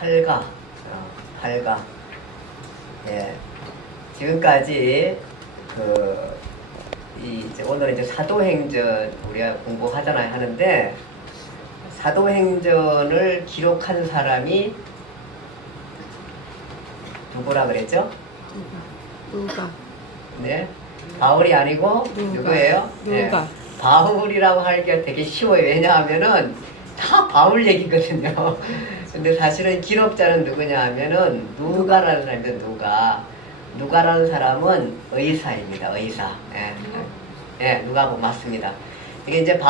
활가, 활가. 예, 지금까지 이제 오늘 이제 사도행전 우리가 공부하잖아요. 하는데 사도행전을 기록한 사람이 누구라 그랬죠? 누가? 네, 바울이 아니고 누구예요? 누가? 네, 바울이라고 하기가 되게 쉬워요. 왜냐하면은 다 바울 얘기거든요. 근데 사실은 기록자는 누구냐 하면은 누가라는 사람인데 누가라는 사람은 의사입니다. 의사. 예, 예, 누가복 맞습니다. 이게 이제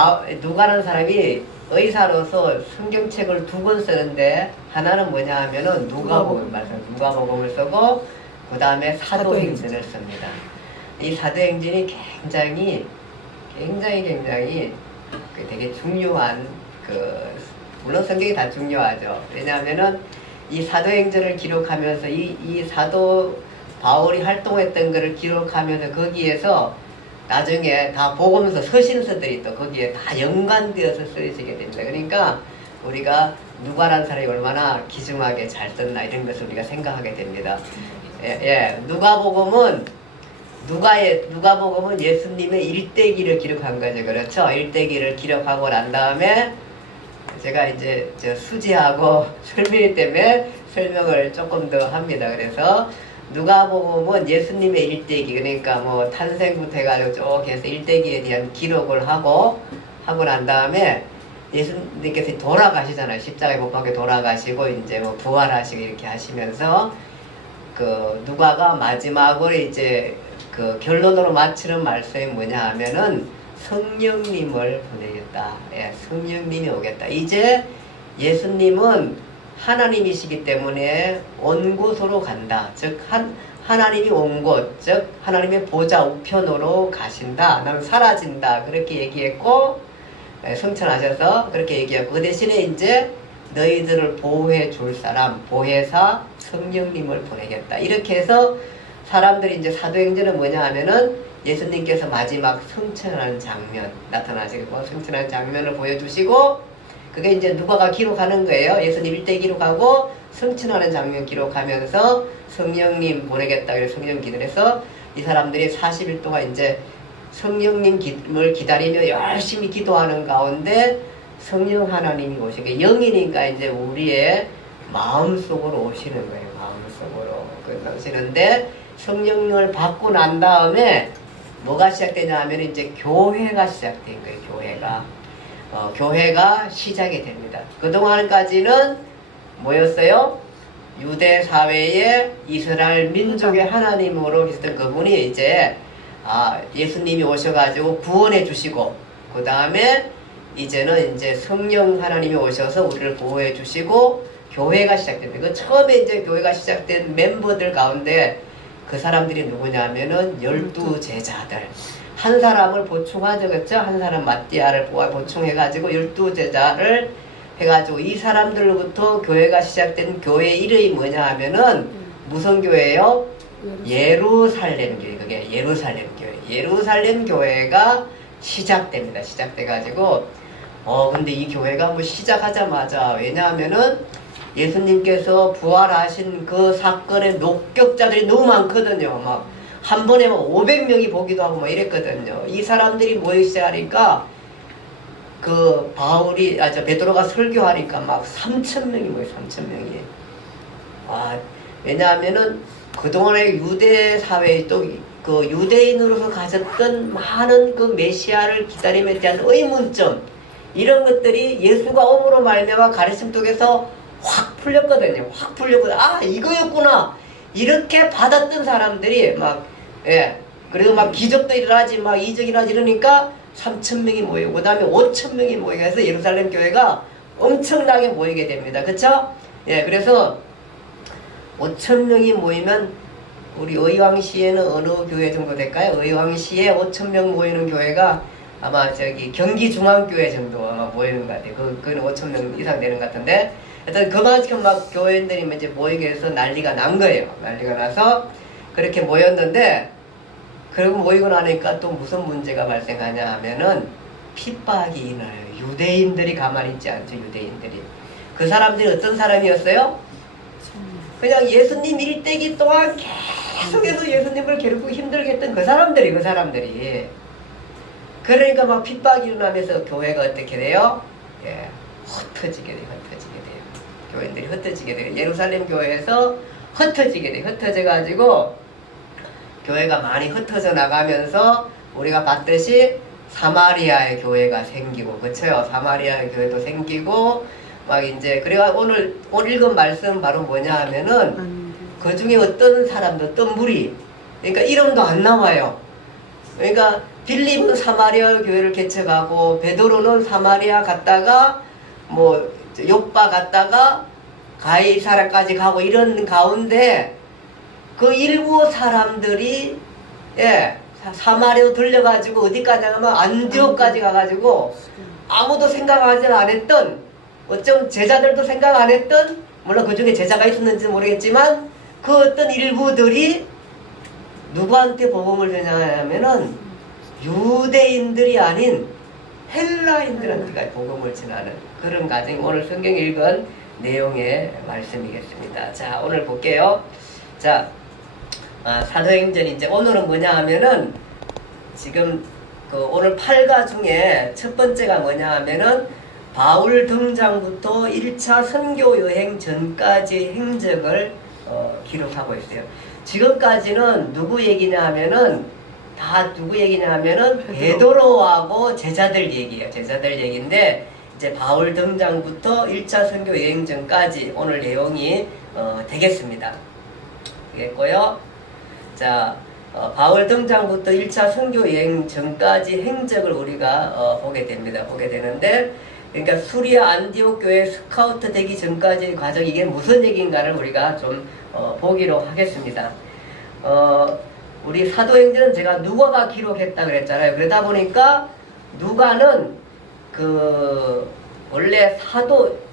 누가라는 사람이 의사로서 성경책을 2권 쓰는데 하나는 뭐냐 하면은 누가복음을 말씀, 누가복음을 쓰고 그 다음에 사도행전을 씁니다. 이 사도행전이 굉장히 되게 중요한 물론 성경이 다 중요하죠. 왜냐하면은 이 사도행전을 기록하면서 이 사도 바울이 활동했던 것을 기록하면서 거기에서 나중에 다 복음서 서신서들이 또 거기에 다 연관되어서 쓰여지게 됩니다. 그러니까 우리가 누가라는 사람이 얼마나 기중하게 잘 썼나 이런 것을 우리가 생각하게 됩니다. 예, 누가복음은 예수님의 일대기를 기록한 거죠. 그렇죠? 일대기를 기록하고 난 다음에 제가 이제 수지하고 설명이 때문에 설명을 조금 더 합니다. 그래서 누가복음은 예수님의 일대기, 그러니까 뭐 탄생부터 해가지고 쭉 해서 일대기에 대한 기록을 하고 난 다음에 예수님께서 돌아가시잖아요. 십자가에 못 박혀 돌아가시고 이제 뭐 부활하시고 이렇게 하시면서 누가가 마지막으로 이제 결론으로 마치는 말씀이 뭐냐 하면은 성령님을 보내겠다. 예, 성령님이 오겠다. 이제 예수님은 하나님이시기 때문에 온 곳으로 간다. 즉 하나님이 온 곳, 즉 하나님의 보좌 우편으로 가신다. 나는 사라진다. 그렇게 얘기했고 성천하셔서 그렇게 얘기하고 그 대신에 이제 너희들을 보호해 줄 사람, 보혜사 성령님을 보내겠다. 이렇게 해서 사람들이 이제 사도행전은 뭐냐 하면은 예수님께서 마지막 성천하는 장면 나타나시고 성천하는 장면을 보여주시고 그게 이제 누가가 기록하는 거예요. 예수님 일대 기록하고 성천하는 장면 기록하면서 성령님 보내겠다. 그래서 성령 기도해서 이 사람들이 40일 동안 이제 성령님을 기다리며 열심히 기도하는 가운데 성령 하나님이 오시게 영이니까 이제 우리의 마음속으로 오시는 거예요. 마음속으로 오시는데 성령을 받고 난 다음에 뭐가 시작되냐 하면 이제 교회가 시작된 거예요. 교회가 시작이 됩니다. 그동안까지는 뭐였어요? 유대 사회의 이스라엘 민족의 하나님으로 있었던 그분이 이제 예수님이 오셔가지고 구원해 주시고 그 다음에 이제는 이제 성령 하나님이 오셔서 우리를 보호해 주시고 교회가 시작됩니다. 그 처음에 이제 교회가 시작된 멤버들 가운데 그 사람들이 누구냐면은 12 제자들. 한 사람을 보충하죠. 그렇죠? 한 사람 마띠아를 보충해가지고 12 제자를 해가지고 이 사람들로부터 교회가 시작된 교회 이름이 뭐냐 하면은 무슨 교회예요? 예루살렘 교회. 그게 예루살렘 교회. 예루살렘 교회가 시작됩니다. 시작돼가지고 근데 이 교회가 뭐 시작하자마자 왜냐하면은 예수님께서 부활하신 그 사건의 목격자들이 너무 많거든요. 막 한 번에 막 500명이 보기도 하고 막 이랬거든요. 이 사람들이 모이기 시작하니까 베드로가 설교하니까 막 3,000명이 모여요. 3,000명이. 왜냐하면은 그동안의 유대 사회에 또 유대인으로서 가졌던 많은 메시아를 기다림에 대한 의문점 이런 것들이 예수가 옴으로 말미암아 가르침 속에서 확 풀렸거든요. 확 풀렸고 이거였구나 이렇게 받았던 사람들이 그래도 막 기적도 일어나지 막 이적이 일어나지 이러니까 3,000명이 모이고 그 다음에 5,000명이 모이게 해서 예루살렘 교회가 엄청나게 모이게 됩니다. 그쵸? 그래서 5,000명이 모이면 우리 의왕시에는 어느 교회 정도 될까요? 의왕시에 5,000명 모이는 교회가 아마 경기중앙교회 정도 아마 모이는 것 같아요. 그거는 5,000명 이상 되는 것 같은데 하여튼 그만큼 막 교회인들이 이제 모이게 해서 난리가 난 거예요. 난리가 나서 그렇게 모였는데 그리고 모이고 나니까 또 무슨 문제가 발생하냐 하면은 핍박이 일어나요. 유대인들이 가만히 있지 않죠. 유대인들이. 그 사람들이 어떤 사람이었어요? 그냥 예수님 일대기 동안 계속해서 예수님을 괴롭히고 힘들게 했던 그 사람들이. 그러니까 막 핍박이 일어나면서 교회가 어떻게 돼요? 예, 흩어지게 돼요. 교인들이 흩어지게 돼요. 예루살렘 교회에서 흩어지게 돼요. 흩어져가지고 교회가 많이 흩어져 나가면서 우리가 봤듯이 사마리아의 교회가 생기고, 그쵸? 사마리아의 교회도 생기고, 막 이제, 그래가 오늘 읽은 말씀 바로 뭐냐 하면은, 그 중에 어떤 사람들, 어떤 무리, 그러니까 이름도 안 나와요. 그러니까 빌립은 사마리아 교회를 개척하고, 베드로는 사마리아 갔다가, 뭐, 요빠 갔다가, 가이사라까지 가고 이런 가운데, 그 일부 사람들이, 예, 사마리아로 들려가지고 어디까지 가면 안디옥까지 가가지고 아무도 생각하지 안 했던, 어쩜 제자들도 생각 안 했던, 물론 그 중에 제자가 있었는지 모르겠지만 그 어떤 일부들이 누구한테 복음을 전하냐면은 유대인들이 아닌 헬라인들한테 복음을 전하는 그런 과정이 오늘 성경 읽은 내용의 말씀이겠습니다. 자, 오늘 볼게요. 자, 사도행전 이제 오늘은 뭐냐 하면은 지금 그 오늘 8가 중에 첫 번째가 뭐냐 하면은 바울 등장부터 1차 선교 여행 전까지 행적을 기록하고 있어요. 지금까지는 누구 얘기냐 하면은 다 누구 얘기냐 하면은 베드로하고 제자들 얘기예요. 제자들 얘기인데 이제 바울 등장부터 1차 선교 여행 전까지 오늘 내용이 되겠습니다. 되겠고요. 자, 바울 등장부터 1차 선교 여행 전까지 행적을 우리가 보게 됩니다. 보게 되는데, 그러니까 수리아 안디옥 교회 스카우트 되기 전까지의 과정, 이게 무슨 얘기인가를 우리가 좀 보기로 하겠습니다. 우리 사도행전은 제가 누가가 기록했다 그랬잖아요. 그러다 보니까 누가는 원래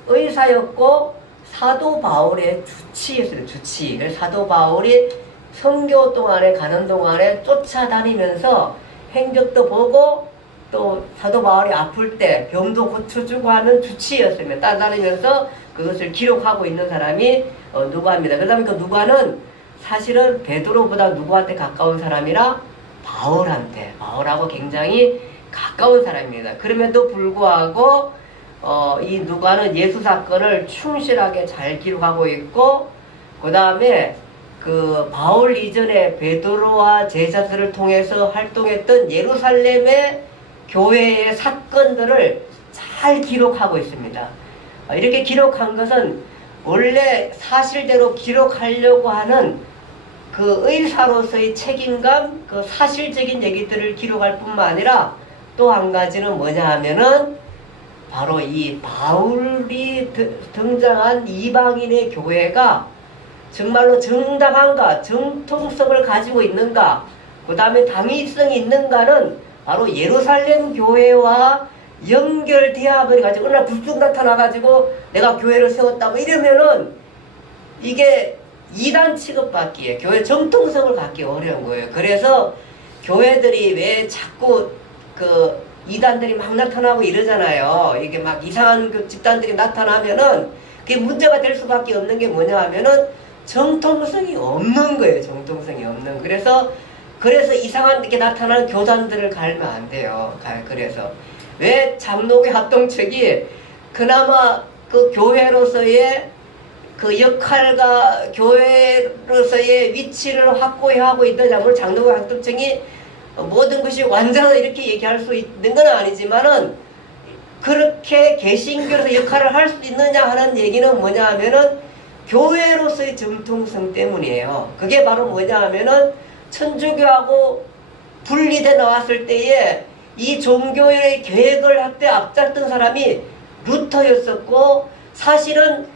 의사였고 사도 바울의 주치였어요. 주치. 그래서 사도 바울이 선교 동안에 가는 동안에 쫓아다니면서 행적도 보고 또 사도 바울이 아플 때 병도 고쳐주고 하는 주치였으며 따라다니면서 그것을 기록하고 있는 사람이 누가입니다. 그러다 보니까 누가는 사실은 베드로보다 누구한테 가까운 사람이라 바울하고 굉장히 가까운 사람입니다. 그럼에도 불구하고 이 누가는 예수 사건을 충실하게 잘 기록하고 있고, 그 다음에 그 바울 이전에 베드로와 제자들을 통해서 활동했던 예루살렘의 교회의 사건들을 잘 기록하고 있습니다. 이렇게 기록한 것은 원래 사실대로 기록하려고 하는 그 의사로서의 책임감, 그 사실적인 얘기들을 기록할 뿐만 아니라 또 한 가지는 뭐냐 하면은 바로 이 바울이 등장한 이방인의 교회가 정말로 정당한가, 정통성을 가지고 있는가, 그 다음에 당위성이 있는가는 바로 예루살렘 교회와 연결되어 버려가지고 어느 날 불쑥 나타나가지고 내가 교회를 세웠다고 이러면은 이게 이단 취급받기에, 교회 정통성을 갖기 어려운 거예요. 그래서 교회들이 왜 자꾸 그 이단들이 막 나타나고 이러잖아요. 이게 막 이상한 그 집단들이 나타나면은 그게 문제가 될 수밖에 없는 게 뭐냐 하면은 정통성이 없는 거예요. 정통성이 없는. 그래서 이상한 게 나타나는 교단들을 갈면 안 돼요. 그래서 왜 장로교 합동측이 그나마 그 교회로서의 그 역할과 교회로서의 위치를 확고히 하고 있느냐. 물론 장로교 합동측이 모든 것이 완전하다 이렇게 얘기할 수 있는 건 아니지만은 그렇게 개신교로서 역할을 할 수 있느냐 하는 얘기는 뭐냐 하면은 교회로서의 정통성 때문이에요. 그게 바로 뭐냐 하면은 천주교하고 분리돼 나왔을 때에 이 종교의 계획을 할 때 앞잡던 사람이 루터였었고, 사실은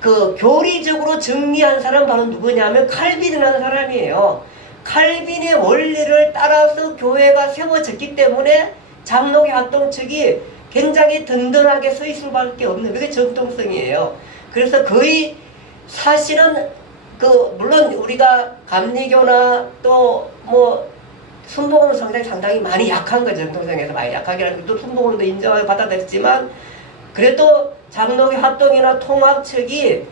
그 교리적으로 정리한 사람 바로 누구냐면 칼빈이라는 사람이에요. 칼빈의 원리를 따라서 교회가 세워졌기 때문에 장로교 합동측이 굉장히 든든하게 서 있을 수밖에 없는, 그게 정통성이에요. 그래서 거의 사실은 물론 우리가 감리교나 또 뭐 순복음은 상당히 많이 약한 거죠. 정통성에서 많이 약하게 또 순복음도 인정을 받아들였지만 그래도 장로교 합동이나 통합 측이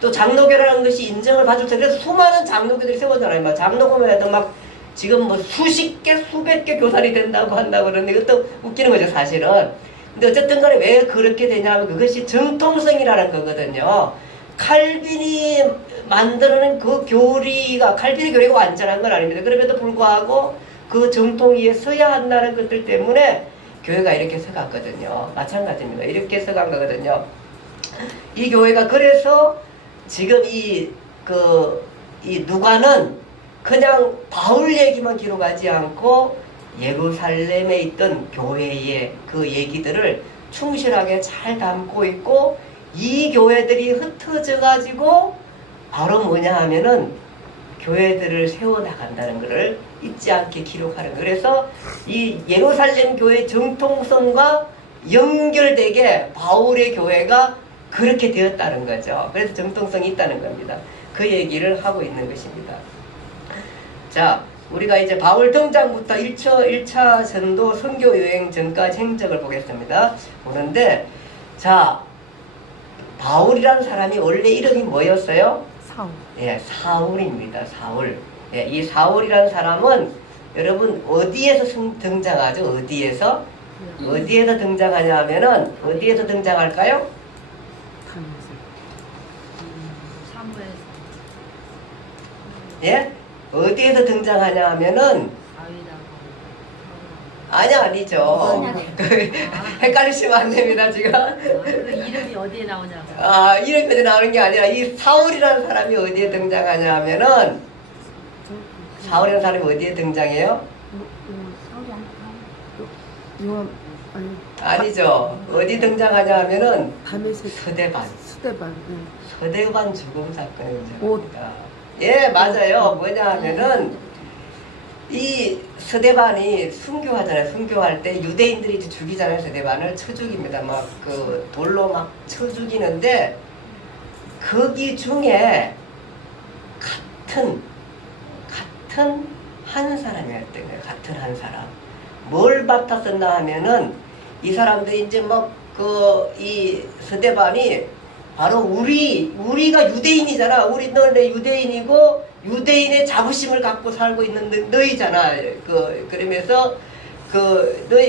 또 장로교라는 것이 인정을 받을 때 그래서 수많은 장로교들이 세워잖아요. 막 장로교만 해도 막 지금 뭐 수십 개, 수백 개 교단이 된다고 한다고 그러는데 이것도 웃기는 거죠, 사실은. 근데 어쨌든 간에 왜 그렇게 되냐면 그것이 정통성이라는 거거든요. 칼빈이 만드는 그 교리가, 칼빈의 교리가 완전한 건 아닙니다. 그럼에도 불구하고 그 정통위에 서야 한다는 것들 때문에 교회가 이렇게 서갔거든요. 마찬가지입니다. 이렇게 서간 거거든요. 이 교회가 그래서 지금 이 누가는 그냥 바울 얘기만 기록하지 않고 예루살렘에 있던 교회의 그 얘기들을 충실하게 잘 담고 있고 이 교회들이 흩어져 가지고 바로 뭐냐 하면은 교회들을 세워나간다는 것을 잊지 않게 기록하는 거예요. 그래서 이 예루살렘 교회 정통성과 연결되게 바울의 교회가 그렇게 되었다는 거죠. 그래서 정통성이 있다는 겁니다. 그 얘기를 하고 있는 것입니다. 자, 우리가 이제 바울 등장부터 1차 전도 선교 여행 전까지 행적을 보겠습니다. 보는데, 자, 바울이라는 사람이 원래 이름이 뭐였어요? 사울. 예, 사울입니다. 사울. 예, 이 사울이라는 사람은 여러분 어디에서 등장하죠? 어디에서? 어디에서 등장하냐 하면은 어디에서 등장할까요? 사무에서 예? 어디에서 등장하냐 하면은 아니죠. 헷갈리시면 안 됩니다, 지금. 그 이름이 어디에 나오냐고. 아, 이름이 어디 나오는 게 아니라 이 사울이라는 사람이 어디에 등장하냐 하면은 사울이라는 사람이 어디에 등장해요? 요한 아니죠. 어디 등장하냐 하면은 밤에서 서대반. 수대반. 서대반 죽음 사건에 등장합니다. 예, 맞아요. 뭐냐 하면은 이 서대반이 순교하잖아요. 순교할 때 유대인들이 이제 죽이잖아요. 서대반을 쳐 죽입니다. 막 그 돌로 막 쳐 죽이는데 거기 중에 같은 한 사람이었던 거예요. 같은 한 사람. 뭘 맡았었나 하면은 이 사람들이 이제 막 이 서대반이 바로 우리가 유대인이잖아. 우리 너네 유대인이고 유대인의 자부심을 갖고 살고 있는 너희잖아. 그러면서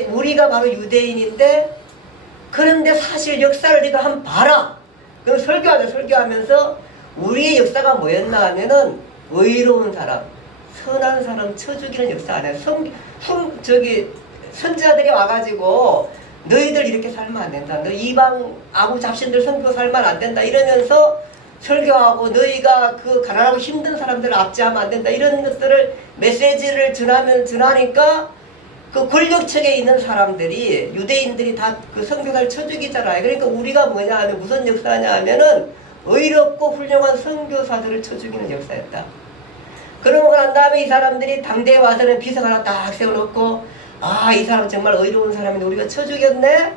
우리가 바로 유대인인데 그런데 사실 역사를 네가 한번 봐라. 그럼 설교하면서 우리의 역사가 뭐였나 하면은 의로운 사람, 선한 사람 쳐 죽이는 역사 아니야. 선지자들이 와가지고 너희들 이렇게 살면 안 된다. 너 이방 아구 잡신들 선교 살면 안 된다. 이러면서 설교하고 너희가 그 가난하고 힘든 사람들을 압제하면 안 된다. 이런 것들을 메시지를 전하니까 그 권력층에 있는 사람들이 유대인들이 다 그 선교사를 쳐 죽이잖아요. 그러니까 우리가 뭐냐 하면 무슨 역사냐 하면은 의롭고 훌륭한 선교사들을 쳐 죽이는 역사였다. 그러고 난 다음에 이 사람들이 당대에 와서는 비석 하나 딱 세워놓고 아, 이 사람 정말 의로운 사람인데 우리가 쳐 죽였네?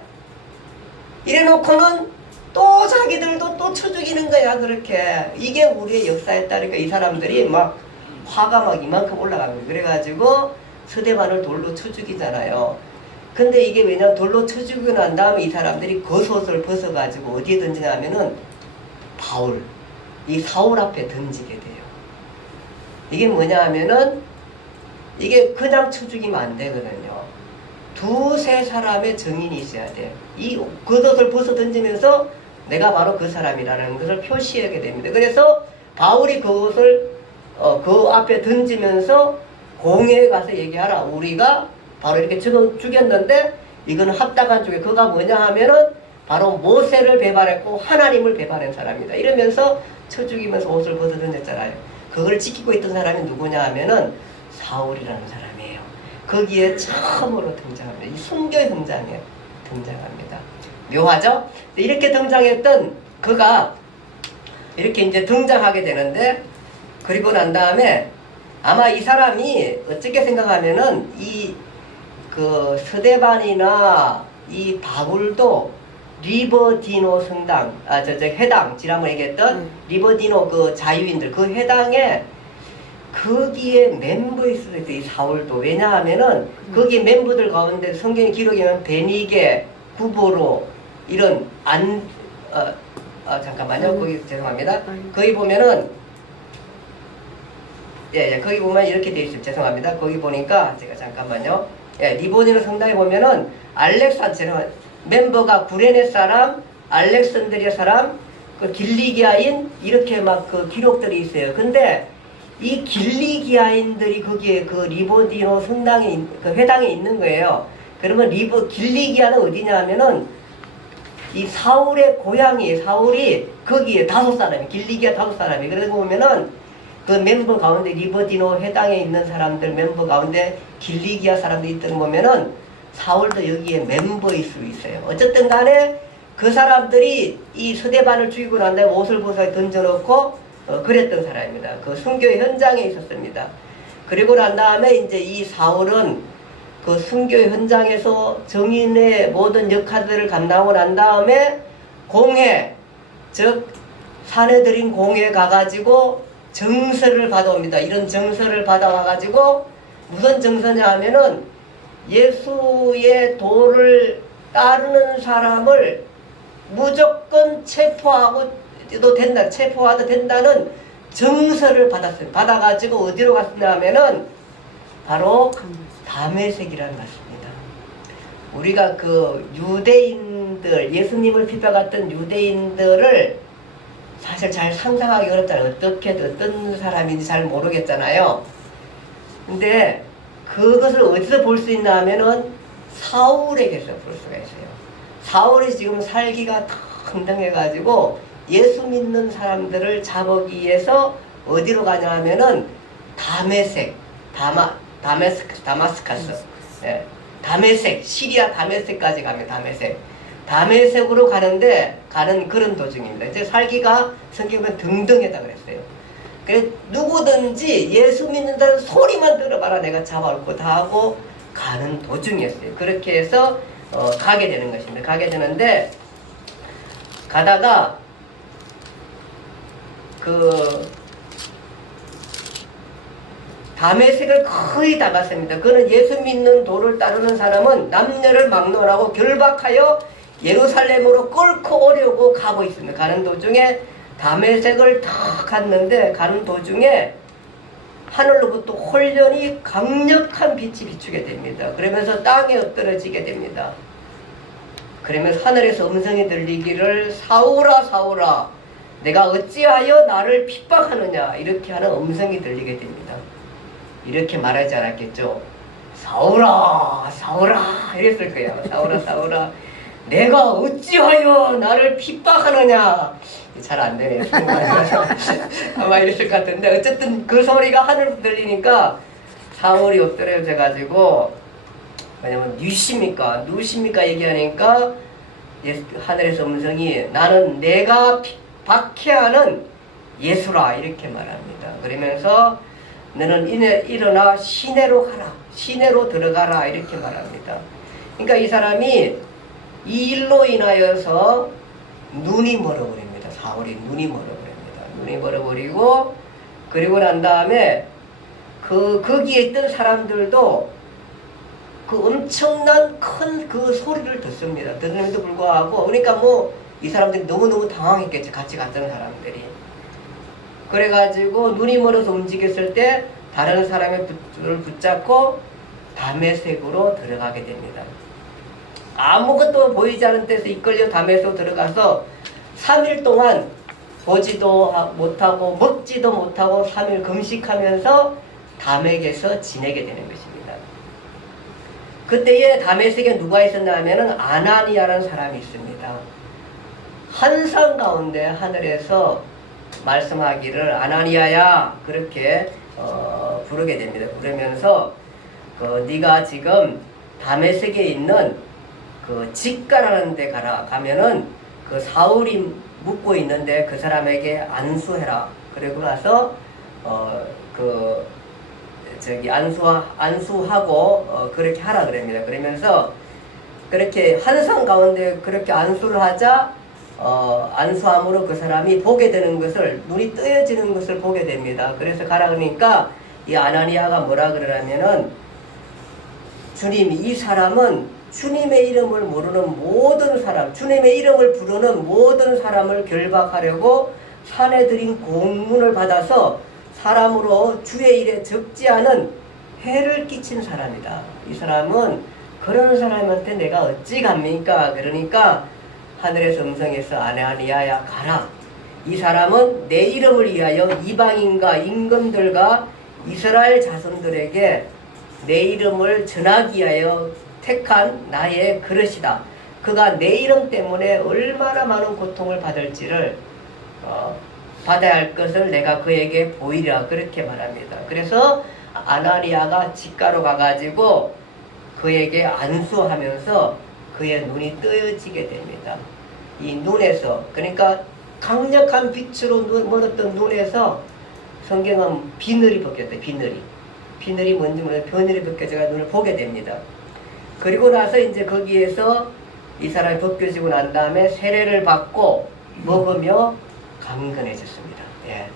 이래놓고는 또 자기들도 또 쳐 죽이는 거야, 그렇게. 이게 우리의 역사였다니까 이 사람들이 막 화가 막 이만큼 올라가는 거예요. 그래가지고 서대반을 돌로 쳐 죽이잖아요. 근데 이게 왜냐면 돌로 쳐 죽이고 난 다음에 이 사람들이 겉옷을 벗어가지고 어디에 던지냐면은 이 사울 앞에 던지게 돼요. 이게 뭐냐 하면은 이게 그냥 쳐 죽이면 안 되거든요. 두세 사람의 증인이 있어야 돼. 이 겉옷을 벗어 던지면서 내가 바로 그 사람이라는 것을 표시하게 됩니다. 그래서 바울이 그것을 그 앞에 던지면서 공회에 가서 얘기하라. 우리가 바로 이렇게 죽였는데 이거는 합당한 쪽에 그가 뭐냐 하면은 바로 모세를 배반했고 하나님을 배반한 사람이다. 이러면서 쳐 죽이면서 옷을 벗어 던졌잖아요. 그걸 지키고 있던 사람이 누구냐 하면은 사울이라는 사람이에요. 거기에 처음으로 등장합니다. 이 순교의 등장에 등장합니다. 묘하죠? 이렇게 등장했던 그가 이렇게 이제 등장하게 되는데 그리고 난 다음에 아마 이 사람이 어떻게 생각하면은 그 서대반이나 이 바울도 리버디노 성당, 회당, 지난번에 얘기했던 리버디노 그 자유인들, 그 회당에 거기에 멤버일 수도 있어요, 이 사울도. 왜냐하면은 거기 멤버들 가운데 성경의 기록에는 베니게, 구보로, 이런 잠깐만요. 거기 죄송합니다. 거기 보면은 예, 거기 보면 이렇게 돼 있습니다. 죄송합니다. 거기 보니까 제가 잠깐만요. 예, 리보디노 성당에 보면은 알렉산드리아 멤버가 구레네 사람, 알렉산드리아 사람, 그 길리기아인 이렇게 막 그 기록들이 있어요. 근데 이 길리기아인들이 거기에 그 리보디노 성당에 그 회당에 있는 거예요. 그러면 길리기아는 어디냐 하면은 이 사울의 고향이 사울이 거기에 5사람이 길리기아 5사람이 그러고 보면은 그 멤버 가운데 리버디노 회당에 있는 사람들 멤버 가운데 길리기아 사람들이 있던 거 보면은 사울도 여기에 멤버일 수 있어요. 어쨌든 간에 그 사람들이 이 서대반을 죽이고 난 다음에 옷을 벗어 던져놓고 그랬던 사람입니다. 그 순교의 현장에 있었습니다. 그리고 난 다음에 이제 이 사울은 그 순교 현장에서 정인의 모든 역할들을 감당하고 난 다음에 공회, 즉 사내들인 공회에 가가지고 정서를 받아옵니다. 이런 정서를 받아와가지고 무슨 정서냐 하면은 예수의 도를 따르는 사람을 무조건 체포하도 된다는 정서를 받았어요. 받아가지고 어디로 갔냐 하면은 바로 다메섹이라는 것입니다. 우리가 그 유대인들, 예수님을 핍박했던 유대인들을 사실 잘 상상하기 어렵잖아요. 어떤 사람인지 잘 모르겠잖아요. 근데 그것을 어디서 볼 수 있나 하면은 사울에게서 볼 수가 있어요. 사울이 지금 살기가 당당해가지고 예수 믿는 사람들을 잡기 위해서 어디로 가냐 하면은 다메섹, 다마스카스, 예, 다메섹, 시리아 다메섹까지 가면 다메섹으로 가는 그런 도중입니다. 이제 살기가 성경은 등등하다 그랬어요. 그래서 누구든지 예수 믿는 사람 소리만 들어봐라 내가 잡아올 다 하고 가는 도중이었어요. 그렇게 해서 가게 되는 것입니다. 가게 되는데 가다가 그 다메섹을 거의 다 갔습니다. 그는 예수 믿는 도를 따르는 사람은 남녀를 막론하고 결박하여 예루살렘으로 끌고 오려고 가고 있습니다. 가는 도중에 다메섹을 다 갔는데 가는 도중에 하늘로부터 홀련히 강력한 빛이 비추게 됩니다. 그러면서 땅에 엎드러지게 됩니다. 그러면서 하늘에서 음성이 들리기를 사울아 사울아 내가 어찌하여 나를 핍박하느냐 이렇게 하는 음성이 들리게 됩니다. 이렇게 말하지 않았겠죠. 사울아 사울아 이랬을 거예요. 사울아 사울아 내가 어찌하여 나를 핍박하느냐. 잘 안되네요. 아마 이랬을 것 같은데 어쨌든 그 소리가 하늘로 들리니까 사울이 엎드려져 가지고 왜냐면 누십니까 얘기하니까 하늘에서 음성이 나는 내가 박해하는 예수라 이렇게 말합니다. 그러면서 너는 일어나 시내로 가라 시내로 들어가라 이렇게 말합니다. 그러니까 이 사람이 이 일로 인하여서 눈이 멀어버립니다. 사울이 눈이 멀어버립니다. 눈이 멀어버리고 그리고 난 다음에 거기에 있던 사람들도 그 엄청난 큰 그 소리를 듣습니다. 듣는데도 불구하고 그러니까 뭐 이 사람들이 너무너무 당황했겠죠. 같이 갔던 사람들이. 그래가지고 눈이 멀어서 움직였을 때 다른 사람의 붓을 붙잡고 다메섹으로 들어가게 됩니다. 아무것도 보이지 않은 데서 이끌려 다메섹으로 들어가서 3일 동안 보지도 못하고 먹지도 못하고 3일 금식하면서 다메섹에서 지내게 되는 것입니다. 그때에 다메섹에 누가 있었나 하면은 아나니아라는 사람이 있습니다. 환상 가운데 하늘에서 말씀하기를 아나니아야 그렇게 부르게 됩니다. 부르면서 네가 지금 다메섹에 있는 그 직가라는 데 가면은 그 사울이 묵고 있는데 그 사람에게 안수해라. 그리고 나서 안수하고 그렇게 하라 그럽니다. 그러면서 그렇게 환상 가운데 그렇게 안수를 하자 안수함으로 그 사람이 보게 되는 것을 눈이 뜨여지는 것을 보게 됩니다. 그래서 가라 그러니까 이 아나니아가 뭐라 그러냐면은 주님 이 사람은 주님의 이름을 모르는 모든 사람, 주님의 이름을 부르는 모든 사람을 결박하려고 산에 들인 공문을 받아서 사람으로 주의 일에 적지 않은 해를 끼친 사람이다. 이 사람은 그런 사람한테 내가 어찌 갑니까? 그러니까 하늘에서 음성해서 아나니아야 가라. 이 사람은 내 이름을 위하여 이방인과 임금들과 이스라엘 자손들에게 내 이름을 전하기 위하여 택한 나의 그릇이다. 그가 내 이름 때문에 얼마나 많은 고통을 받을지를 받아야 할 것을 내가 그에게 보이리라. 그렇게 말합니다. 그래서 아나니아가 집가로 가가지고 그에게 안수하면서 그의 눈이 뜨여지게 됩니다. 이 눈에서, 그러니까 강력한 빛으로 멀었던 눈에서 성경은 비늘이 벗겼대요. 비늘이 뭔지 모르겠는데 비늘이 벗겨져가 눈을 보게 됩니다. 그리고 나서 이제 거기에서 이 사람이 벗겨지고 난 다음에 세례를 받고 먹으며 강건해졌습니다. 예,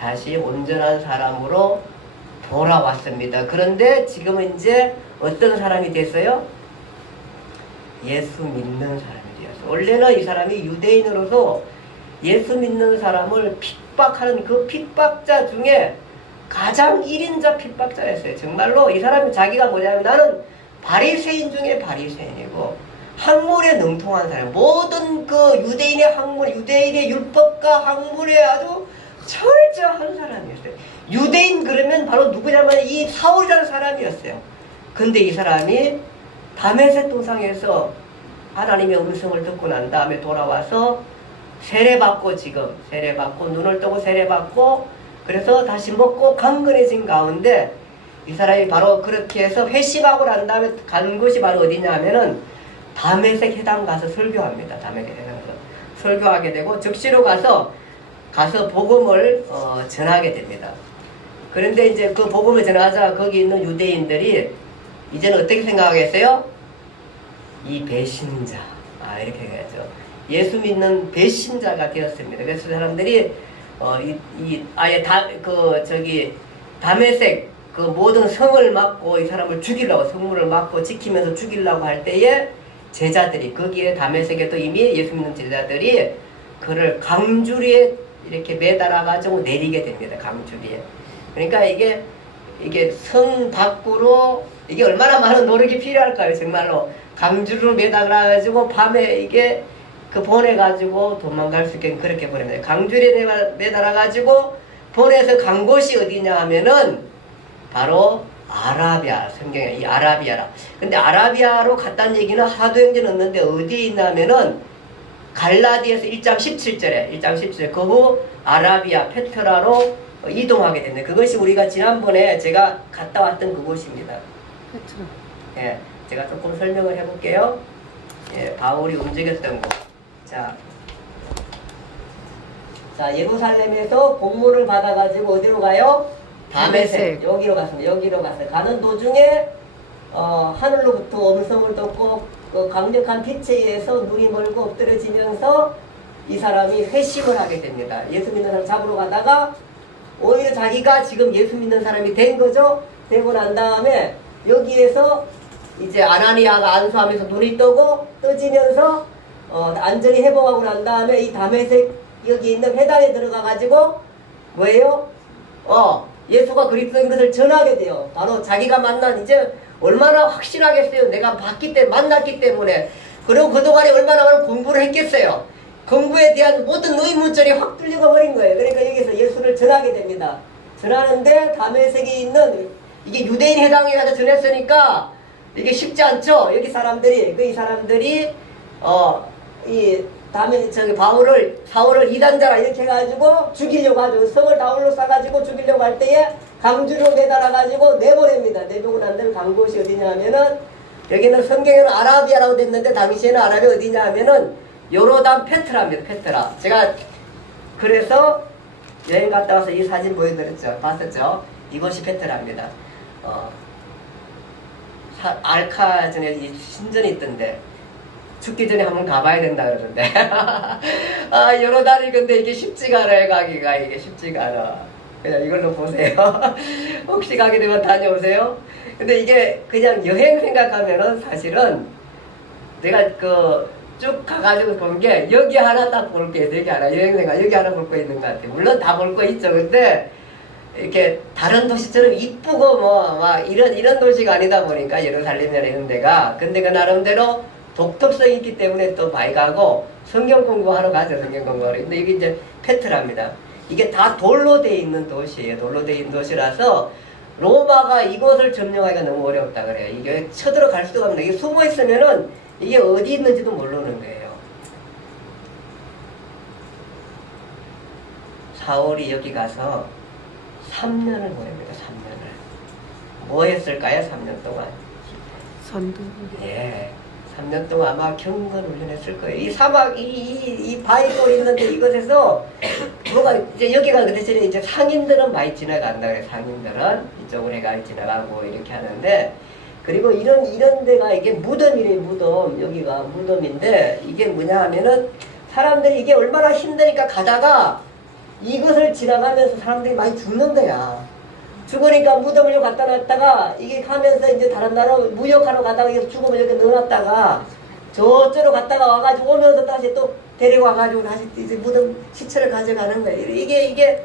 다시 온전한 사람으로 돌아왔습니다. 그런데 지금은 이제 어떤 사람이 됐어요? 예수 믿는 사람이 되었어요. 원래는 이 사람이 유대인으로서 예수 믿는 사람을 핍박하는 그 핍박자 중에 가장 1인자 핍박자였어요. 정말로 이 사람이 자기가 뭐냐면 나는 바리새인 중에 바리새인이고 학문에 능통한 사람, 모든 그 유대인의 학문, 유대인의 율법과 학문에 아주 철저한 사람이었어요. 유대인 그러면 바로 누구냐면 이 사울이라는 사람이었어요. 근데 이 사람이 다메섹 동상에서 하나님의 음성을 듣고 난 다음에 돌아와서 세례받고 눈을 뜨고 세례받고 그래서 다시 먹고 강건해진 가운데 이 사람이 바로 그렇게 해서 회심하고 난 다음에 간 곳이 바로 어디냐 하면은 다메섹 해당 가서 설교합니다. 다메섹 해당 가서 설교하게 되고 즉시로 가서 복음을 전하게 됩니다. 그런데 이제 그 복음을 전하자 거기 있는 유대인들이 이제는 어떻게 생각하겠어요? 이 배신자, 이렇게 해야죠. 예수 믿는 배신자가 되었습니다. 그래서 사람들이 아예 다메섹 그 모든 성을 막고 이 사람을 죽이려고 성물을 막고 지키면서 죽이려고 할 때에 제자들이 거기에 다메섹에도 이미 예수 믿는 제자들이 그를 강주리에 이렇게 매달아 가지고 내리게 됩니다. 강주리에. 그러니까 이게 성 밖으로 이게 얼마나 많은 노력이 필요할까요? 정말로 강주리로 매달아 가지고 밤에 이게 보내가지고 도망갈 수 있게 그렇게 보냅니다. 강주리에 매달아가지고 보내서 간 곳이 어디냐 하면은 바로 아라비아, 성경에 이 아라비아라. 근데 아라비아로 갔다는 얘기는 사도행전에 없는데 어디에 있냐면은 갈라디아서 1장 17절에 그 후 아라비아 페트라로 이동하게 됩니다. 그것이 우리가 지난번에 제가 갔다 왔던 그곳입니다. 페트라. 예, 제가 조금 설명을 해볼게요. 예, 바울이 움직였던 곳. 자, 예루살렘에서 공문을 받아가지고 어디로 가요? 다메섹. 여기로 갔습니다. 여기로 갔어요. 가는 도중에 하늘로부터 음성을 듣고 그 강력한 빛에 의해서 눈이 멀고 엎드려지면서 이 사람이 회심을 하게 됩니다. 예수 믿는 사람 잡으러 가다가 오히려 자기가 지금 예수 믿는 사람이 된 거죠. 되고 난 다음에 여기에서 이제 아나니아가 안수하면서 눈이 떠지면서 안전히 회복하고 난 다음에 이 다메섹 여기 있는 회당에 들어가 가지고 뭐예요? 예수가 그리스도인 것을 전하게 돼요. 바로 자기가 만난 이제 얼마나 확신하겠어요. 내가 만났기 때문에. 그리고 그동안에 얼마나 많은 공부를 했겠어요. 공부에 대한 모든 의문점이 확 뚫리고 버린 거예요. 그러니까 여기서 예수를 전하게 됩니다. 전하는데 다메섹에 있는 이게 유대인 회당에 가서 전했으니까 이게 쉽지 않죠. 여기 사람들이 이 사람들이 사울을 이단자라 이렇게 해가지고 죽이려고 하죠. 성을 다울로 싸가지고 죽이려고 할 때에 강주로 매달아가지고 내보냅니다. 내보고 난 데는 간 곳이 어디냐 여기는 성경에는 아라비아라고 됐는데 당시에는 아라비아 어디냐 하면은 요르단 페트라입니다. 페트라. 제가 그래서 여행 갔다 와서 이 사진 보여드렸죠. 봤었죠? 이곳이 페트라입니다. 알카전에 신전이 있던데 죽기 전에 한번 가봐야 된다 그러는데 요르단이 근데 이게 쉽지가 않아요. 가기가 이게 쉽지가 않아. 그냥 이걸로 보세요. 혹시 가게 되면 다녀오세요. 근데 이게 그냥 여행 생각하면은 사실은 내가 쭉 가가지고 본 게 여기 하나 딱 볼 게 여기 하나 여행사가 여기 하나 볼 거 있는 것 같아. 물론 다 볼 거 있죠. 근데 이렇게 다른 도시처럼 이쁘고 막 이런 도시가 아니다 보니까 예루살렘이나 이런 데가 근데 그 나름대로 독특성이 있기 때문에 또 많이 가고 성경 공부하러 가죠. 성경 공부하러. 근데 이게 이제 페트라입니다. 이게 다 돌로 돼 있는 도시예요. 돌로 돼 있는 도시라서 로마가 이곳을 점령하기가 너무 어렵다 그래요. 이게 쳐들어갈 수가 없는데 이게 숨어 있으면은 이게 어디 있는지도 모르는 거예요. 사울이 여기 가서 3년을 보냅니다. 3년을. 뭐 했을까요? 3년 동안. 선두. 예. 3년 동안 아마 경건 훈련했을 거예요. 이 사막, 이 바위골 있는데 이곳에서 뭐가 이제 여기가 그 대신에 이제 상인들은 많이 지나간다 그래요. 상인들은 이쪽으로 해가 지나가고 이렇게 하는데 그리고 이런 데가 이게 무덤이래 무덤. 여기가 무덤인데 이게 뭐냐 하면은 사람들이 이게 얼마나 힘드니까 가다가 이것을 지나가면서 사람들이 많이 죽는 거야. 죽으니까 무덤을 갖다 놨다가 이게 가면서 이제 다른 나라 무역하러 가다가 이게 죽으면 이렇게 넣어놨다가 저쪽으로 갔다가 와가지고 오면서 다시 또 데리고 와가지고 다시 이제 무덤 시체를 가져가는 거예요. 이게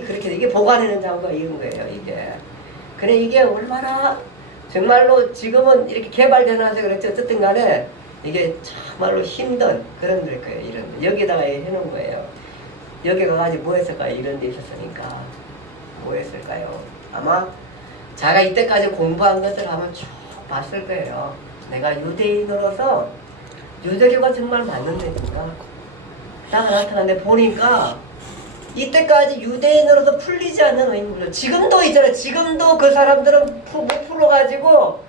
그렇게 이게 보관하는 장소가 이런 거예요. 이게 그래 이게 얼마나 정말로 지금은 이렇게 개발되나서 그렇지 어쨌든 간에 이게 정말로 힘든 그런 데일 거예요. 이런 데. 여기다가 해놓은 거예요. 여기 가가지고 뭐 했을까요? 이런 데 있었으니까 뭐 했을까요? 아마 자가 이때까지 공부한 것을 아마 쭉 봤을 거예요. 내가 유대인으로서 유대교가 정말 맞는 데인가? 딱 나타났는데 보니까 이때까지 유대인으로서 풀리지 않는 의문이죠. 지금도 있잖아요. 지금도 그 사람들은 못 풀어가지고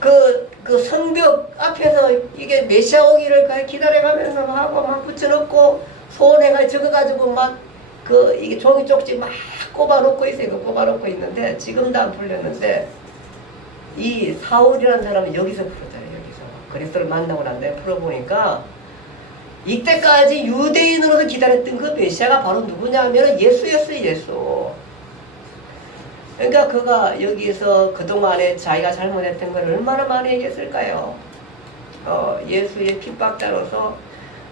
그 성벽 앞에서 이게 메시아 오기를 기다려가면서 하고 막 붙여놓고 소원해가 적어가지고 막 이게 종이 쪽지 막 꼽아놓고 있어요. 꼽아놓고 있는데 지금도 안 풀렸는데 이 사울이라는 사람은 여기서 풀었잖아요. 여기서 그리스도를 만나고 난 다음에 풀어보니까 이때까지 유대인으로서 기다렸던 그 메시아가 바로 누구냐면 예수였어요. 예수. 그러니까 그가 여기서 그동안에 자기가 잘못했던 걸 얼마나 많이 얘기했을까요? 예수의 핍박자로서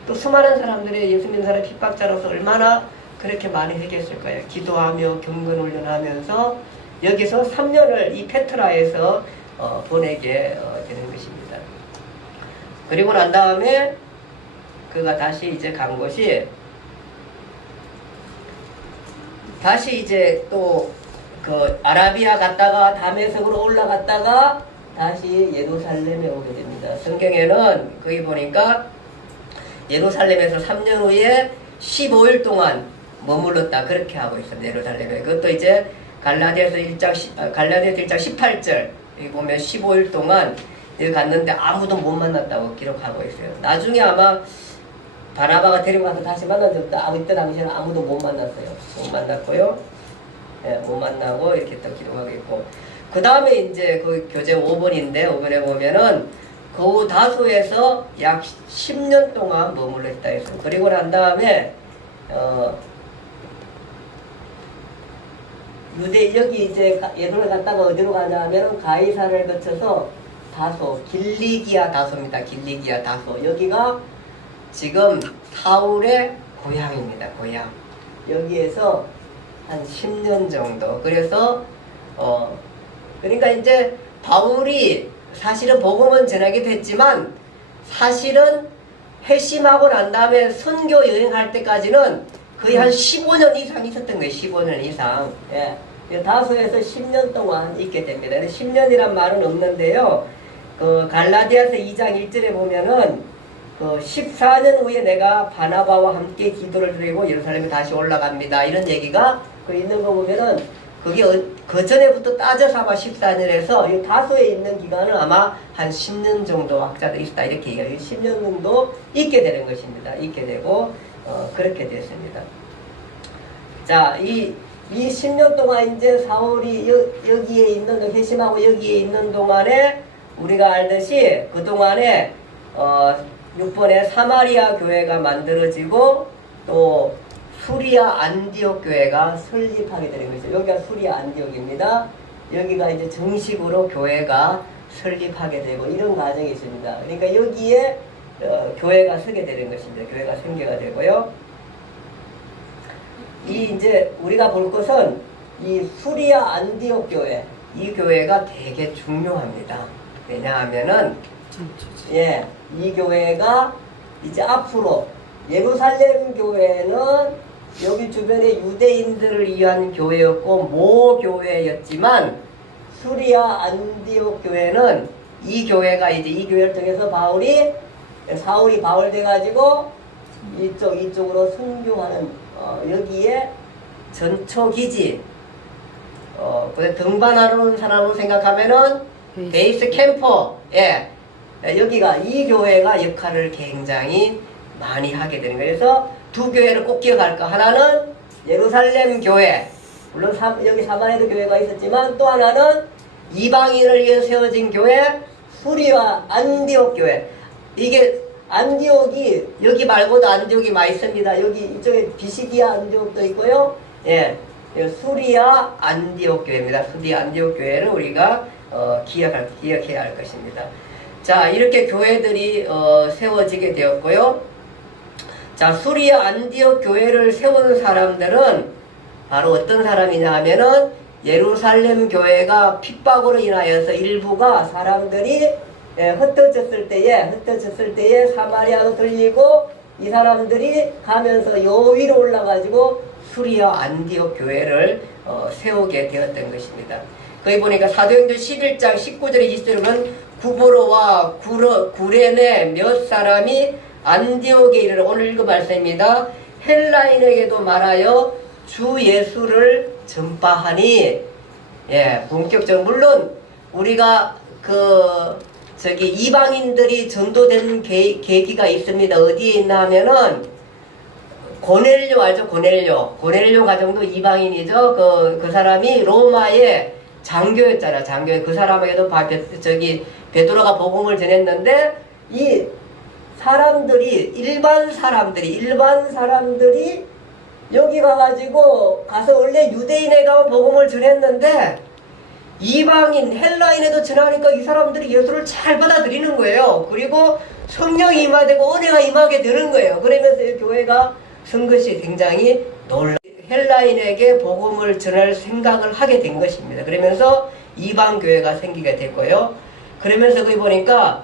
또 수많은 사람들의 예수 믿는 사람의 핍박자로서 얼마나 그렇게 많이 얘기했을까요? 기도하며 경건 훈련하면서 여기서 3년을 이 페트라에서 보내게 되는 것입니다. 그리고 난 다음에 그가 다시 이제 간 곳이 다시 이제 또 그 아라비아 갔다가 다메섹으로 올라갔다가 다시 예루살렘에 오게 됩니다. 성경에는 거기 보니까 예루살렘에서 3년 후에 15일 동안 머물렀다 그렇게 하고 있습니다. 예루살렘에. 그것도 이제 갈라디아서 1장 18절 여기 보면 15일 동안 여기 갔는데 아무도 못 만났다고 기록하고 있어요. 나중에 아마 바나바가 데리고 가서 다시 만난 적도 이때 당시에는 아무도 못 만났어요. 못 만났고요. 예, 못 만나고 이렇게 또 기록하고 있고 그 다음에 이제 그 교재 5번인데 5번에 보면은 그 다소에서 약 10년 동안 머물러 있다 했어요. 그리고 난 다음에 유대 여기 이제 예루살렘 갔다가 어디로 가냐면은 가이사를 거쳐서 다소 길리기아 다소입니다. 길리기아 다소 여기가 지금 사울의 고향입니다. 고향 여기에서 한 10년 정도 그래서 그러니까 이제 바울이 사실은 복음은 전하게 됐지만 사실은 회심하고 난 다음에 선교 여행할 때까지는 거의 한 15년 이상 있었던 거예요. 15년 이상. 예. 다소에서 10년 동안 있게 됩니다. 10년이란 말은 없는데요. 그 갈라디아서 2장 1절에 보면은 14년 후에 내가 바나바와 함께 기도를 드리고 예루살렘에 다시 올라갑니다. 이런 얘기가 그 있는 거 보면은 그게 그 전에부터 따져서 아마 14년에서 이 다소에 있는 기간은 아마 한 10년 정도 학자들이 있다 이렇게 얘기해요. 10년 정도 있게 되는 것입니다. 있게 되고 그렇게 됐습니다. 자, 이 10년 동안 이제 사울이 여기에 있는 회심하고 여기에 있는 동안에 우리가 알듯이 그 동안에 6번에 사마리아 교회가 만들어지고 또 수리아 안디옥 교회가 설립하게 되는 거죠. 여기가 수리아 안디옥입니다. 여기가 이제 정식으로 교회가 설립하게 되고 이런 과정이 있습니다. 그러니까 여기에 교회가 서게 되는 것입니다. 교회가 생겨가 되고요. 이 이제 우리가 볼 것은 이 수리아 안디옥 교회, 이 교회가 되게 중요합니다. 왜냐하면은 이 교회가 이제 앞으로 예루살렘 교회는 여기 주변의 유대인들을 위한 교회였고 모교회였지만 수리아 안디옥 교회는 이 교회가 이제 이 교회를 통해서 사울이 바울 돼가지고 이쪽으로 선교하는 여기에 전초기지 등반하는 사람으로 생각하면은 베이스 캠퍼 여기가 이 교회가 역할을 굉장히 많이 하게 되는 거예요. 그래서 두 교회를 꼭 기억할 거. 하나는 예루살렘 교회, 물론 여기 사마리아도 교회가 있었지만 또 하나는 이방인을 위해 세워진 교회 수리와 안디옥 교회. 이게 안디옥이 여기 말고도 안디옥이 많이 있습니다. 여기 이쪽에 비시디아 안디옥도 있고요. 수리아 안디옥 교회입니다. 수리아 안디옥 교회를 우리가 기억해야 할 것입니다. 자, 이렇게 교회들이 세워지게 되었고요. 자, 수리아 안디옥 교회를 세운 사람들은 바로 어떤 사람이냐 하면은 예루살렘 교회가 핍박으로 인하여서 일부가 사람들이 흩어졌을 때에 사마리아로 들리고 이 사람들이 가면서 요 위로 올라가지고 수리아 안디옥 교회를 세우게 되었던 것입니다. 거기 보니까 사도행전 11장 19절에 20절은 구브로와 구레네 몇 사람이 안디옥에 이르러 오늘 읽은 말씀입니다. 헬라인에게도 말하여 주 예수를 전파하니 본격적으로 물론 우리가 이방인들이 전도된 계기가 있습니다. 어디에 있나 하면은 고넬료 알죠? 고넬료 가정도 이방인이죠. 그 사람이 로마의 장교였잖아. 장교. 그 사람에게도 베드로가 복음을 전했는데 이 사람들이 일반 사람들이 여기 가서 원래 유대인에 가면 복음을 전했는데 이방인 헬라인에도 전하니까 이 사람들이 예수를 잘 받아들이는 거예요. 그리고 성령이 임하되고 은혜가 임하게 되는 거예요. 그러면서 이 교회가 선 것이 굉장히 헬라인에게 복음을 전할 생각을 하게 된 것입니다. 그러면서 이방 교회가 생기게 됐고요. 그러면서 거기 보니까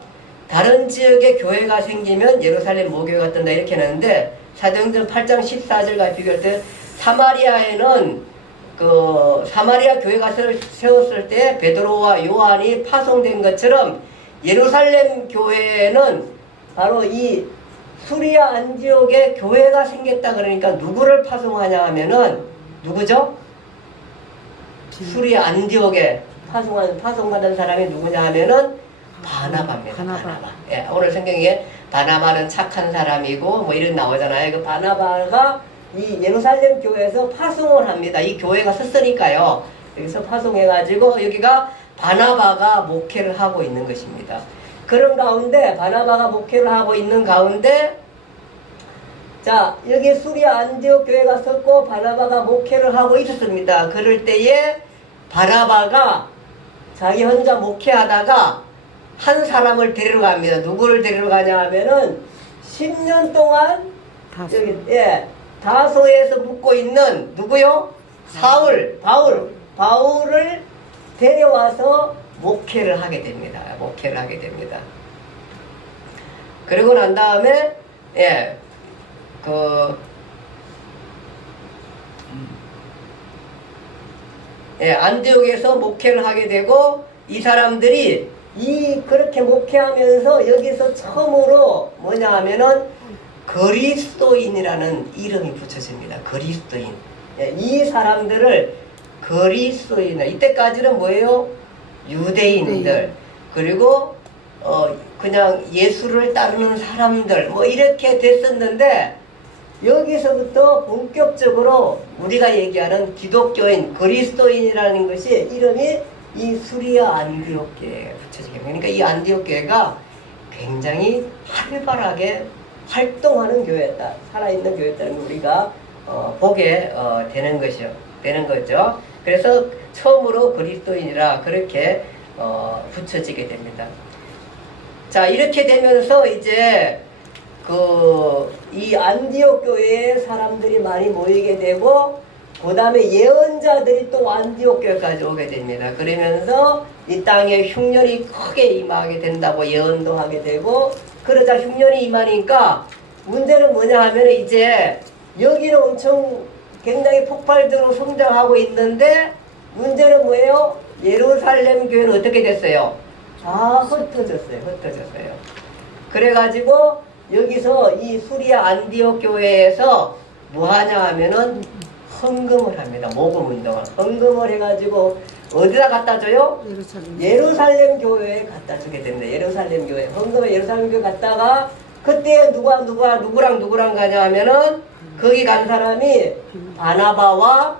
다른 지역에 교회가 생기면 예루살렘 모교회가 뜬다 이렇게 하는데 사도행전 8장 14절과 비교할 때 사마리아에는 사마리아 교회가 세웠을 때 베드로와 요한이 파송된 것처럼 예루살렘 교회는 바로 이 수리아 안디옥에 교회가 생겼다 그러니까 누구를 파송하냐 하면은 누구죠? 수리아 안디옥에 파송받은 사람이 누구냐 하면은 바나바입니다. 바나바. 오늘 성경에 바나바는 착한 사람이고 뭐 이런 나오잖아요. 그 바나바가 이 예루살렘 교회에서 파송을 합니다. 이 교회가 섰으니까요. 여기서 파송해가지고 여기가 바나바가 목회를 하고 있는 것입니다. 그런 가운데 바나바가 목회를 하고 있는 가운데 자 여기 수리아 안디옥 교회가 섰고 바나바가 목회를 하고 있었습니다. 그럴 때에 바나바가 자기 혼자 목회하다가 한 사람을 데리러 갑니다. 누구를 데리러 가냐 하면은 10년 동안 다소에서 묵고 있는 누구요? 바울을 데려와서 목회를 하게 됩니다. 그리고 난 다음에 안디옥에서 목회를 하게 되고 이 사람들이 그렇게 목회하면서 여기서 처음으로 뭐냐 하면은 그리스도인이라는 이름이 붙여집니다. 그리스도인. 이 사람들을 그리스도인. 이때까지는 뭐예요? 유대인들. 그리고 그냥 예수를 따르는 사람들. 뭐 이렇게 됐었는데 여기서부터 본격적으로 우리가 얘기하는 기독교인, 그리스도인이라는 것이 이름이 이 수리아 안디옥 교회에 붙여지게 됩니다. 그러니까 이 안디옥 교회가 굉장히 활발하게 활동하는 교회였다. 살아있는 교회였다는 걸 우리가 보게 되는 거죠. 그래서 처음으로 그리스도인이라 그렇게 붙여지게 됩니다. 자, 이렇게 되면서 이제 이 안디옥 교회에 사람들이 많이 모이게 되고, 그 다음에 예언자들이 또 안디옥 교회까지 오게 됩니다. 그러면서 이 땅에 흉년이 크게 임하게 된다고 예언도 하게 되고, 그러자 흉년이 임하니까 문제는 뭐냐 하면 이제 여기는 엄청 굉장히 폭발적으로 성장하고 있는데, 문제는 뭐예요? 예루살렘 교회는 어떻게 됐어요? 흩어졌어요. 그래가지고 여기서 이 수리아 안디옥 교회에서 뭐 하냐 하면은 헌금을 합니다. 모금 운동을. 헌금을 해가지고 어디다 갖다 줘요? 예루살렘 교회에 갖다 주게 됩니다. 예루살렘 교회. 헌금을 예루살렘 교회 갔다가 그때 누구랑 가냐 하면은 거기 간 사람이 바나바와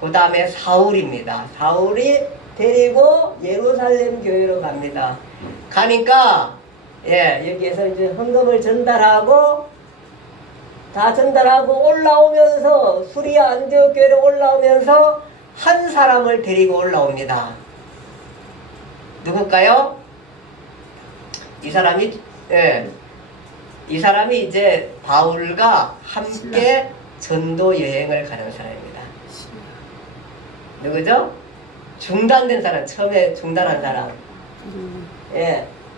그 다음에 사울입니다. 사울이 데리고 예루살렘 교회로 갑니다. 가니까 여기에서 이제 헌금을 전달하고 올라오면서 수리아 안디옥 교회로 올라오면서 한 사람을 데리고 올라옵니다. 누굴까요? 이 사람이 이제 바울과 함께 전도 여행을 가는 사람입니다. 누구죠? 중단된 사람, 처음에 중단한 사람.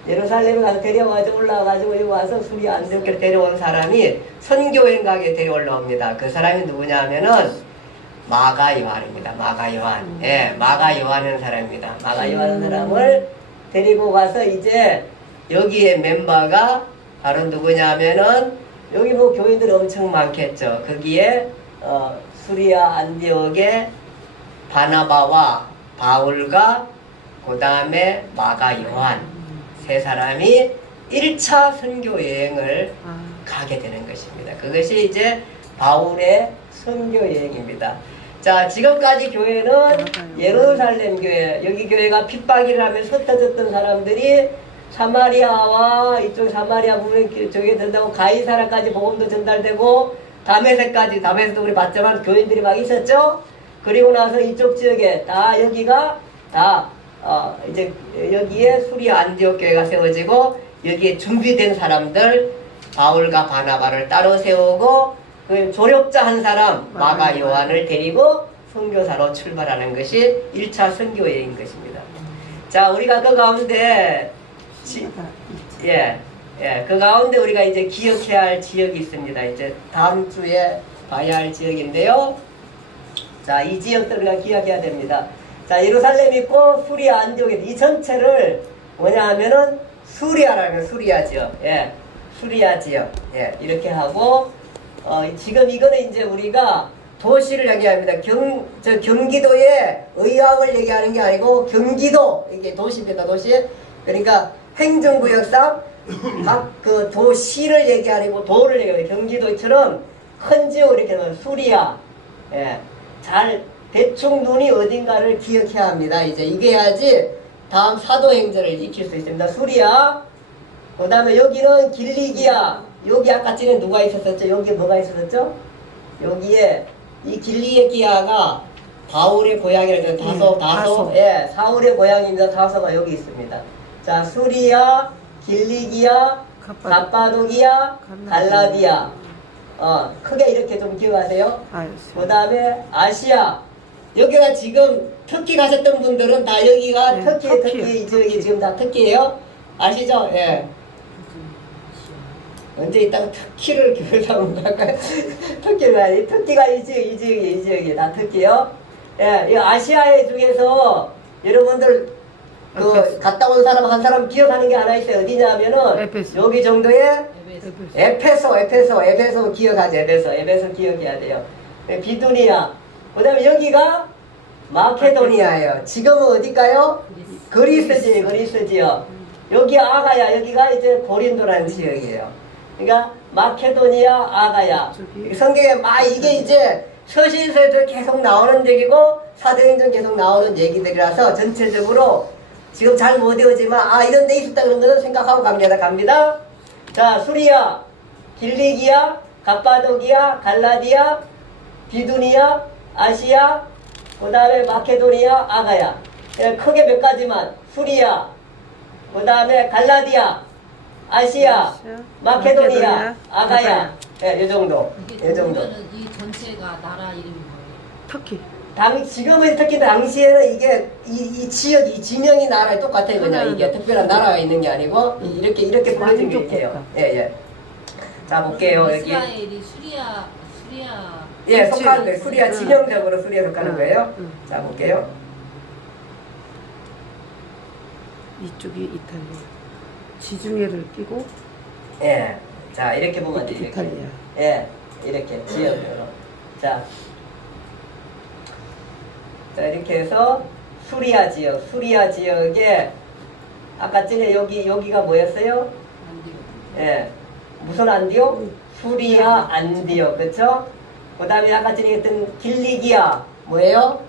예루살렘에 가서 데려와가지고 올라와가지고 여기 와서 수리아 안디옥교를 데려온 사람이 선교여행 가게 데려올라옵니다. 그 사람이 누구냐 하면은 마가 요한입니다. 마가 요한. 마가 요한이라는 사람입니다. 마가 요한이라는 사람을 데리고 가서 이제 여기에 멤버가 바로 누구냐 하면은 여기 뭐 교인들이 엄청 많겠죠. 거기에 수리아 안디옥의 바나바와 바울과 그 다음에 마가 요한 세 사람이 1차 선교 여행을 가게 되는 것입니다. 그것이 이제 바울의 선교 여행입니다. 자, 지금까지 교회는 예루살렘 교회, 여기 교회가 핍박을 하면서 흩어졌던 사람들이 사마리아와 이쪽 사마리아 부분 저기에 된다고 가이사라까지 복음도 전달되고 다메섹도 우리 봤지만 교인들이 막 있었죠. 그리고 나서 이쪽 지역에 다 여기가 다 이제 여기에 수리아 안디옥 교회가 세워지고 여기에 준비된 사람들 바울과 바나바를 따로 세우고 그 조력자 한 사람 마가 요한을 데리고 선교사로 출발하는 것이 1차 선교 여행인 것입니다. 자, 우리가 그 가운데 그 가운데 우리가 이제 기억해야 할 지역이 있습니다. 이제 다음 주에 봐야 할 지역인데요. 자, 이 지역들 우리가 기억해야 됩니다. 자, 예루살렘 있고 수리아 안디옥 이 전체를 뭐냐 하면은 수리아 지역. 수리아 지역. 이렇게 하고 지금 이거는 이제 우리가 도시를 얘기합니다. 경기도의 의학을 얘기하는 게 아니고 경기도 이게 도시입니다. 도시. 그러니까 행정구역상 각 그 도시를 얘기하고 도를 얘기해요. 경기도처럼 큰 지역을 이렇게 넣은 수리아. 잘 대충 눈이 어딘가를 기억해야 합니다. 이제 이게 해야지 다음 사도행전을 익힐 수 있습니다. 수리아. 그 다음에 여기는 길리기아. 여기 아까 전에 누가 있었었죠? 여기 뭐가 있었었죠? 여기에 이 길리기아가 바울의 고향이라는 다소. 사울의 고향입니다. 다소가 여기 있습니다. 자, 수리아, 길리기아, 갑바도기아, 갈라디아. 크게 이렇게 좀 기억하세요. 그 다음에 아시아. 여기가 지금 터키 가셨던 분들은 다 여기가 터키 저기 지금 다 터키예요. 아시죠? 언제 이따가 터키를 교회에서 한번 갈까요? 터키를 가야지. 터키가 이 지역이 다 터키요. 이 아시아의 중에서 여러분들 갔다 온 사람 한 사람 기억하는 게 하나 있어요. 어디냐 하면은 여기 정도에 에베소 기억하죠. 에베소 기억해야 돼요. 비두니아. 그 다음에 여기가 마케도니아예요. 지금은 어딜까요? 그리스지요. 여기 아가야. 여기가 이제 고린도라는 지역이에요. 그러니까 마케도니아, 아가야. 성경에 이게 이제 서신서에도 계속 나오는 얘기고 사도행전 계속 나오는 얘기들이라서 전체적으로 지금 잘 못 외우지만 이런 데 있었다 그런 거는 생각하고 갑니다. 자, 수리아, 길리기아, 갑바도기아, 갈라디아, 비두니아, 아시아, 그 다음에 마케도니아, 아가야. 그냥 크게 몇 가지만. 수리아, 그 다음에 갈라디아, 아시아, 마케도니아, 아가야. 예, 이 정도. 이게 이 정도. 그러면은 이 전체가 나라 이름인 거예요. 터키. 지금은 특히 당시에는 이게 이 지역, 이 지명이 나라에 똑같아요. 그냥 이게 특별한 나라가 있는 게 아니고 이렇게 부러진 게 있게요. 예, 예. 자, 볼게요. 여기. 이스라엘이 수리아 예, 속하는 거예요. 응. 수리아, 지명적으로 수리아 속하는 거예요. 응. 자, 볼게요. 이쪽이 이탈리아. 지중해를 끼고 예. 자, 이렇게 보면 돼요. 이렇게. 이탈리아. 예, 이렇게 지역으로. 자, 이렇게 해서 수리아 지역에 아까 전에 여기가 뭐였어요? 예, 무슨 안디옥? 수리아 안디옥, 그쵸? 그 다음에 아까 전에 했던 길리기아 뭐예요?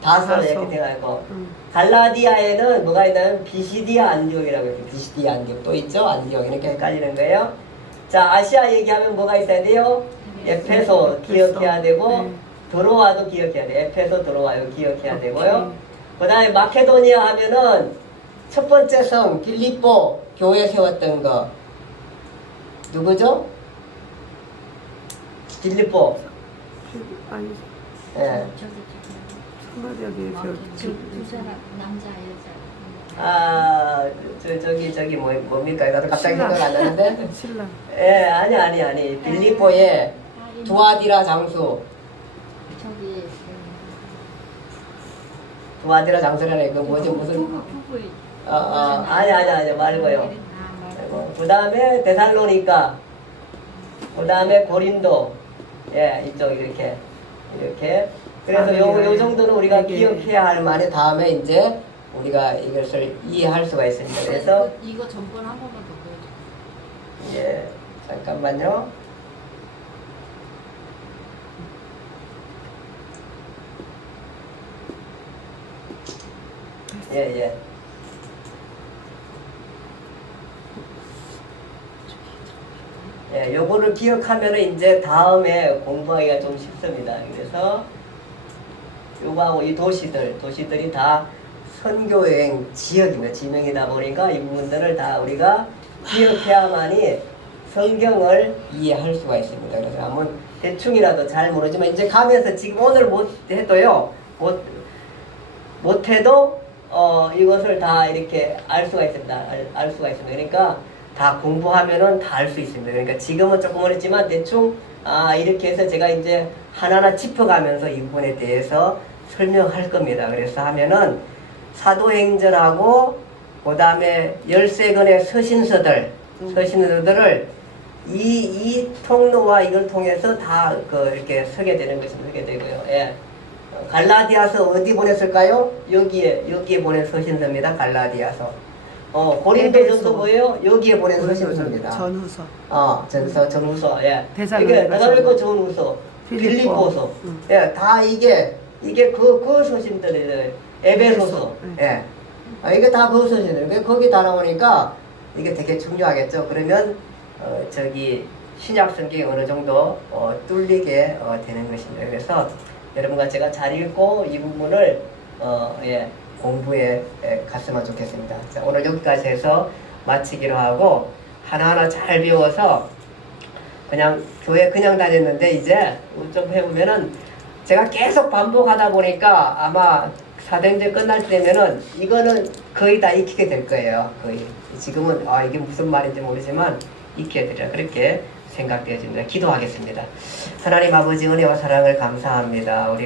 다소 이렇게 돼가지고 갈라디아에는 뭐가 있냐면 비시디아 안디옥이라고 해요. 비시디아 안디옥 또 있죠? 안디옥 이렇게 헷갈리는 거예요. 자, 아시아 얘기하면 뭐가 있어야 돼요? 에페소 기억해야 되고 네. 드로아도 기억해야 돼요. 에페소 드로아요 기억해야 되고요. 그 다음에 마케도니아 하면은 첫 번째 성 빌립보 교회 세웠던 거 누구죠? 빌립보. 아니 예. 사마리아에 두 사람 남자 여자. 아, 저기 뭡니까? 나도 갑자기 신라. 생각 안 나는데. 신랑. 예, 아니. 빌립보에 두아디라 장수. 저기 두아디라 장수라네. 그 뭐지 무슨? 부부의 아니 말고요. 그 다음에 데살로니가. 그 다음에 고린도. 예, 이쪽 이렇게. 그래서 요 정도는 우리가 이게. 기억해야 할 만에 다음에 이제 우리가 이것을 이해할 수가 있습니다. 그래서 이거 전번 한 번만 더 보여줘. 예, 잠깐만요. 예. 예, 요거를 기억하면 이제 다음에 공부하기가 좀 쉽습니다. 그래서 요거하고 이 도시들이 다 선교여행 지역입니다. 지명이다 보니까 이 부분들을 다 우리가 기억해야만이 성경을 이해할 수가 있습니다. 그래서 한번 대충이라도 잘 모르지만 이제 가면서 지금 오늘 못해도요. 못해도 이것을 다 이렇게 알 수가 있습니다. 알 수가 있습니다. 그러니까 다 공부하면은 다 알 수 있습니다. 그러니까 지금은 조금 어렵지만 대충 이렇게 해서 제가 이제 하나하나 짚어가면서 이 부분에 대해서 설명할 겁니다. 그래서 하면은 사도행전하고 그 다음에 13권의 서신서들을 이 통로와 이걸 통해서 다 이렇게 서게 되는 것입니다. 서게 되고요. 예. 갈라디아서 어디 보냈을까요? 여기에 보낸 서신서입니다. 갈라디아서. 고린도전서 뭐예요? 여기에 보낸 서신서입니다. 전후서. 전후서. 예. 데살로니가서. 데살로니가 전후서. 빌립보서. 예, 다 이게 그 서신들이에요. 에베소서. 예. 이게 다 그 서신들. 거기 다 나오니까 이게 되게 중요하겠죠. 그러면 저기 신약 성경이 어느 정도 뚫리게 되는 것입니다. 그래서 여러분과 제가 잘 읽고 이 부분을 공부에 갔으면 좋겠습니다. 자, 오늘 여기까지 해서 마치기로 하고 하나하나 잘 배워서 그냥 교회 그냥 다녔는데 이제 좀 해보면은 제가 계속 반복하다 보니까 아마 사도행전 끝날 때면은 이거는 거의 다 익히게 될 거예요. 거의. 지금은 이게 무슨 말인지 모르지만 익혀야 되리라 그렇게 생각되어집니다. 기도하겠습니다. 하나님 아버지 은혜와 사랑을 감사합니다. 우리